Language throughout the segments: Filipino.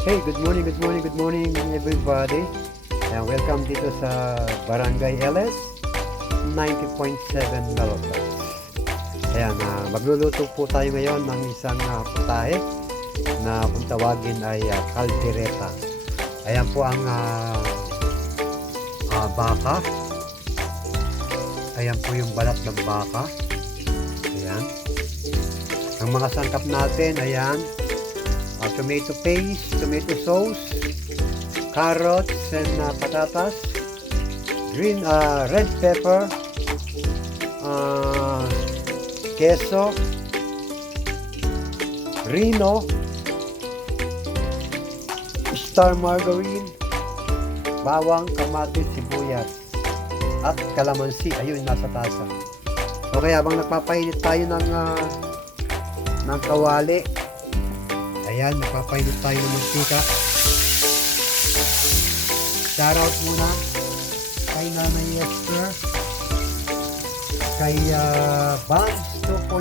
Hey, good morning everybody. And welcome dito sa Barangay LS 90.7 Malotas. Ayan, magluluto po tayo ngayon ng isang putahe na kung tawagin ay caldereta. Ayan po ang baka. Ayan po yung balat ng baka. Ayan. Ang mga sangkap natin, ayan. Tomato paste, tomato sauce, carrots and patatas, red pepper, queso, rino, star margarine, bawang, kamatis, sibuyas, at kalamansi. Ayun, nasa tasa. Okay, habang nagpapainit tayo ng kawali, ayan, nagpapainit tayo ng mantika. Shoutout muna kay Nanay Esther, kay Bams 2.0,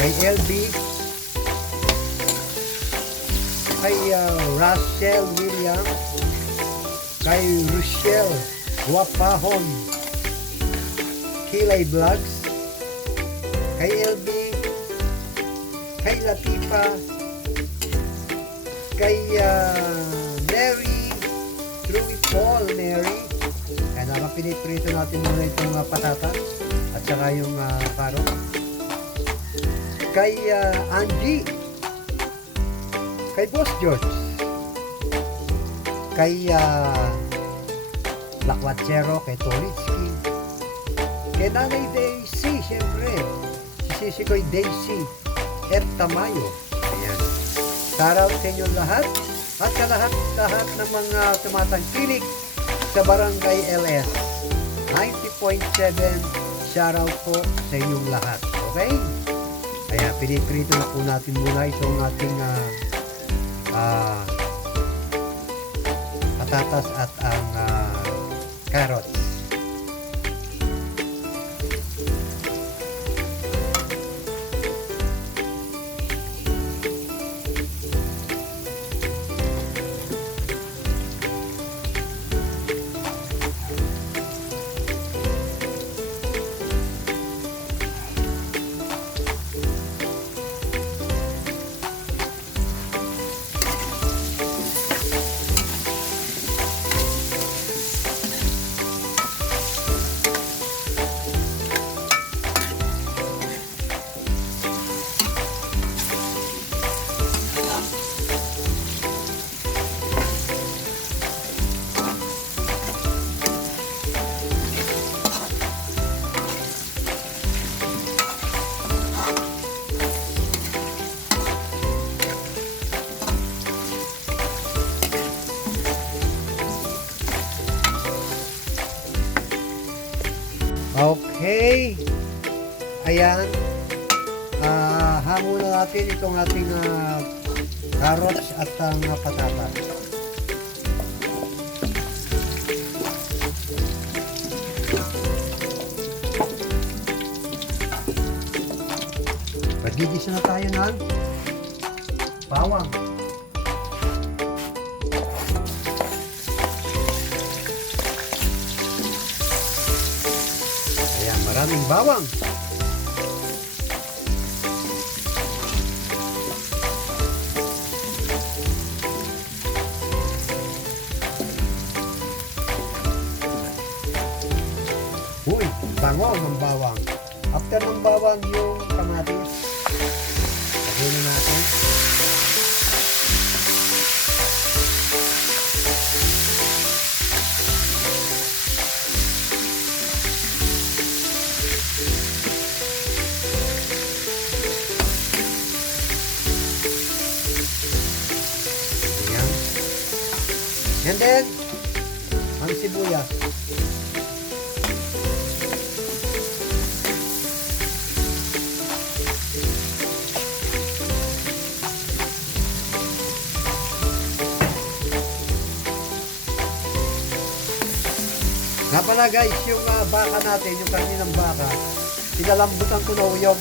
kay LB, kay Rachel William, kay Rochelle Guapahon, Kilay Vlogs, kay LB, kay Latifa, kay Mary, True Paul Mary. Kaya naman piniprito natin muna itong patata at saka yung carrot. Kay Angie, kay Boss George, kay Lakwachero, kay Tolitsky, kay Nanay Daisy, syempre si Sisikoy Daisy Tamayo. Ayan. Shoutout sa inyo lahat at sa lahat ng mga tumatangkilik sa Barangay LS 90.7. Shoutout po sa inyong lahat. Okay? Kaya piniprito na po natin muna itong ating patatas at ang carrots. Okay. Ayan. Hango na natin itong ating carrots at patatas. Magigisa na tayo ng bawang. Maraming bawang. Uy, bango ng bawang. After ng bawang yung kamatis. Lagyan na natin. And then, ang sibuyas. Nga pala guys, yung baka natin, yung kaninang baka, pinalambutan ko na uyog.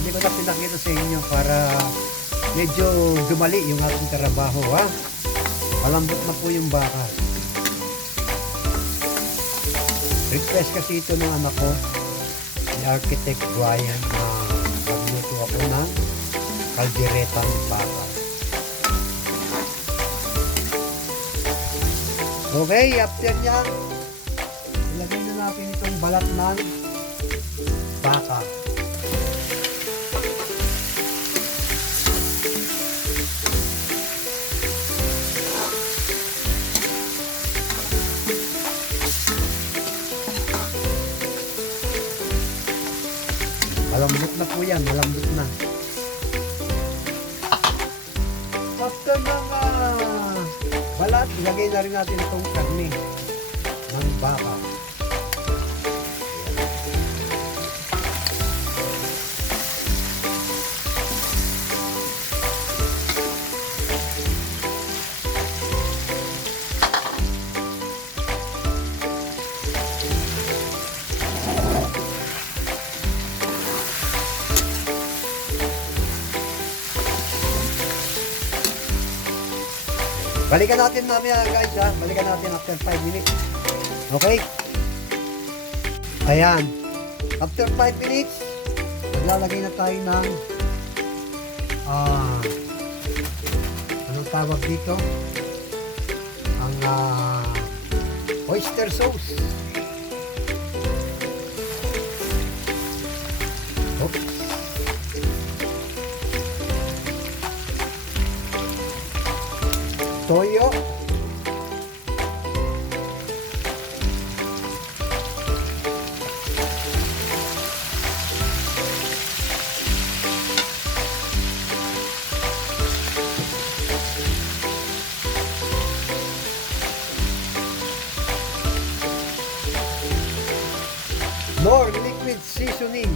Hindi ko na pinakita sa inyo para medyo dumali yung ating trabaho, ha. Malambot na po yung baka. Request kasi ito ng anak ko, si Architect Brian, na magluto ako ng kalderetang baka. Okay, after nyan, ilagay na natin itong balat ng baka. Malambot na po yan, malambot na. After ng balat, ilagay na rin natin itong karne ng baka. Balikan natin mamaya guys, ha. Balikan natin after 5 minutes. Okay? Ayan. After 5 minutes, maglalagay na tayo ng anong tawag dito? Ang oyster sauce. Oops. Toyo. More liquid seasoning.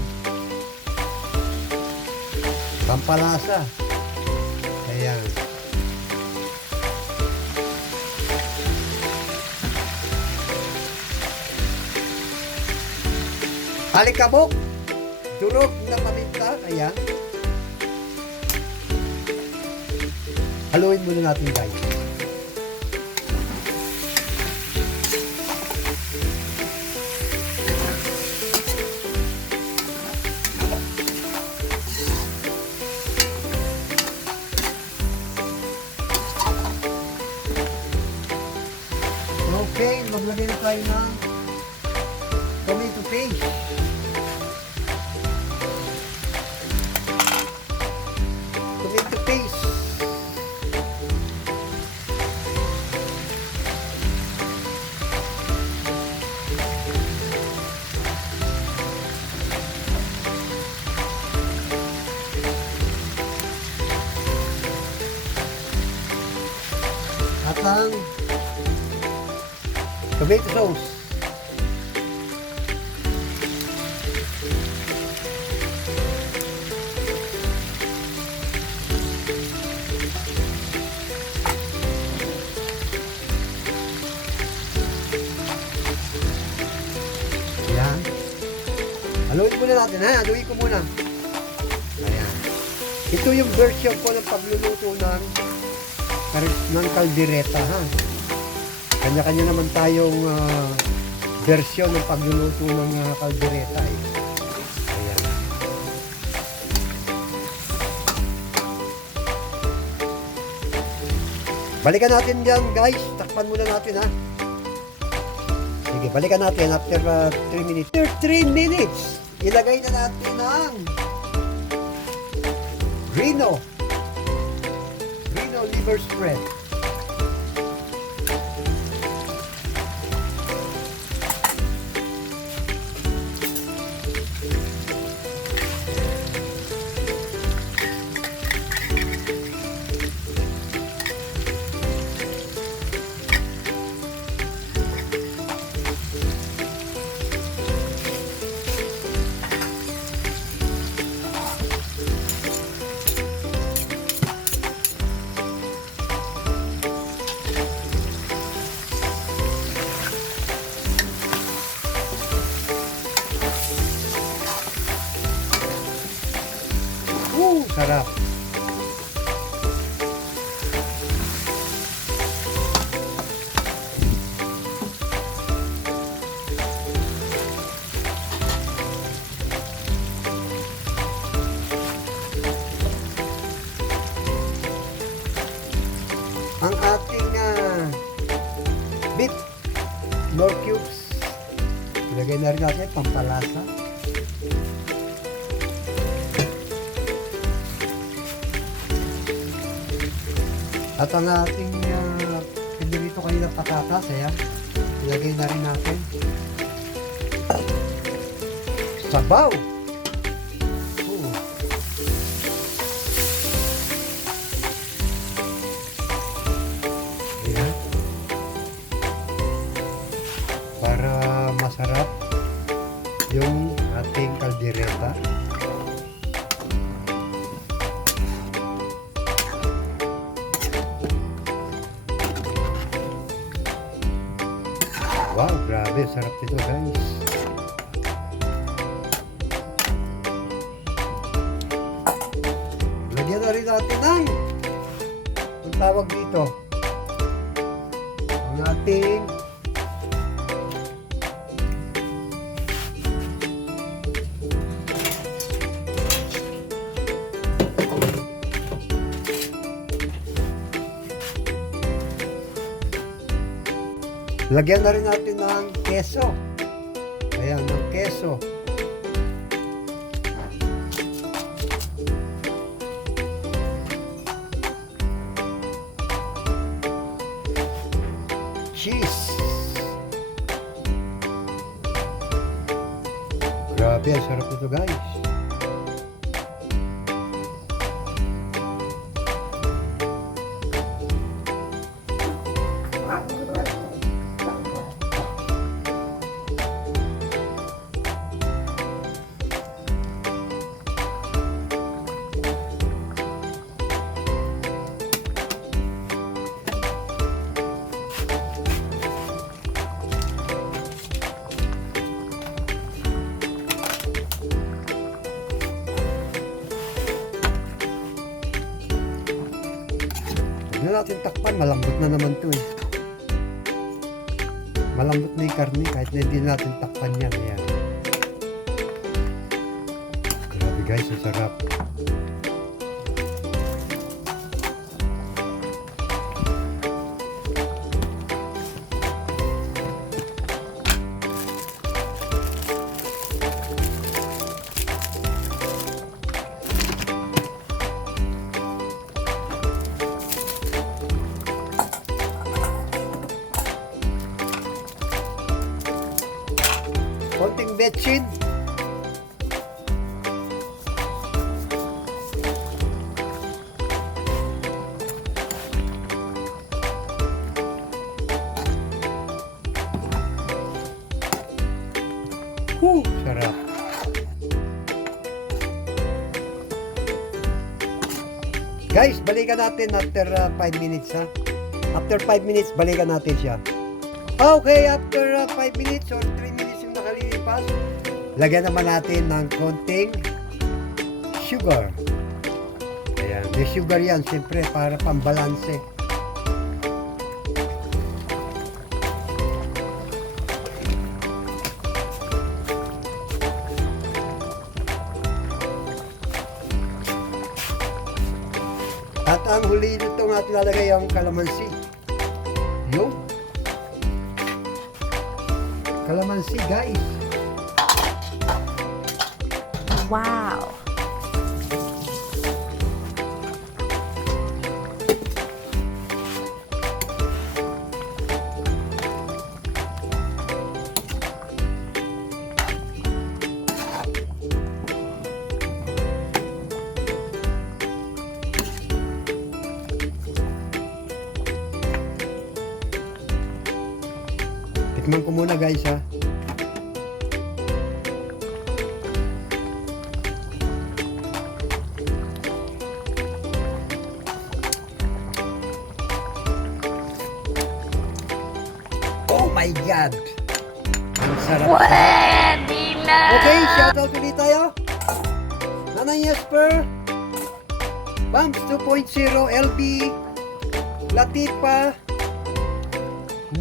Pampalasa. Ayan. Alikabok, durog na paminta, ayan. Haluin muna natin guys. Okay, maglagay na tayo ng tomato paste. Tomato paste. At ang tomato sauce. Ayan. Haluin muna natin, ha? Haluin ko muna. Ayan. Ito yung version ko ng pagluluto ng kaldereta, ha? Kanya-kanya naman tayong version ng pagluluto ng kaldereta, eh. Ayan. Balikan natin yan guys. Takpan muna natin, ha? Sige, balikan natin after 3 minutes. After 3 minutes, ilagay na natin ang Reno liver spread. Sarap. na rin natin pampalasa. At ang ating pinirito kanina patatas, ayan, ilagay na rin natin. Sabaw! Ayan. Para masarap yung ating kaldereta. Wow, grabe, sarap nito guys. Lagyan na rin natin ang tawag dito. Ang ating lagyan na rin natin ng keso. Ayan, ng keso. Cheese. Grabe, ang sarap nito guys. Hindi natin takpan, malambot na naman ito eh. Malambot na yung karne kahit na hindi natin takpan yan. Ayan. Grabe guys, ang sarap. Konting betchin. Sarap. Guys, balikan natin after 5 minutes ha. After 5 minutes, balikan natin siya. Okay, after 5 minutes or 3 minutes yung nakalilipas, lagyan naman natin ng konting sugar. Ayan, may sugar yan, siyempre, para pambalanse. At ang huli nito nga lalagay ang kalamansi. Yung kalamansi guys. Wow. Tikman ko muna guys ha. Oh my God! Ang sarap. Pwede na! Okay, shoutout ulit tayo. Nanay Jesper, Bumps 2.0, LB, Latifa,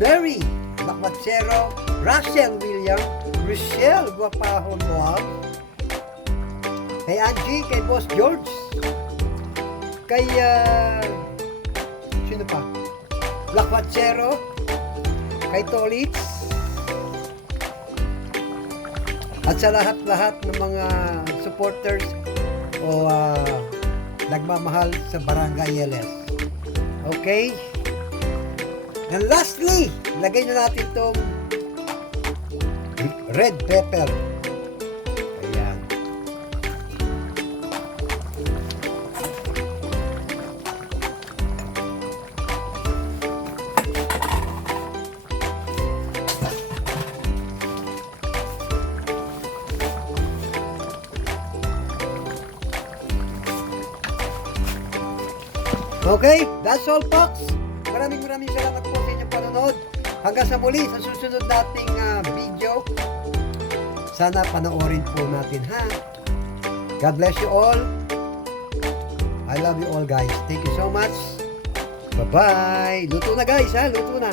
Mary, Lakmatsero, Rachel William, Rochelle Guapahon Moab, kay Angie, kay Boss George, kay sino pa? Lakmatsero, kay Tolitz, At sa lahat-lahat ng mga supporters o nagmamahal sa Barangay LS. Okay? And lastly, lagay na natin itong red pepper. Ayan. Okay, that's all folks. Maraming salamat po sa inyong panonood. Hanggang sa muli sa susunod nating video. Sana panoorin po natin ha. God bless you all. I love you all guys. Thank you so much. Bye-bye. Luto na guys ha, luto na.